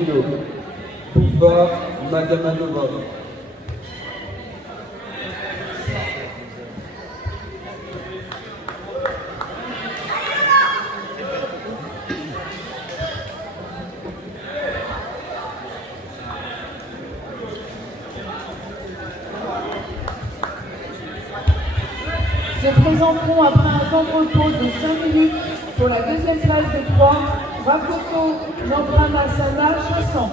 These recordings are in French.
Bouffard, Madame Adova. Se présenteront après un temps de repos de 5 minutes pour la deuxième place des 3, Rakoto Nambranasana Chassan.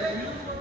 Thank you.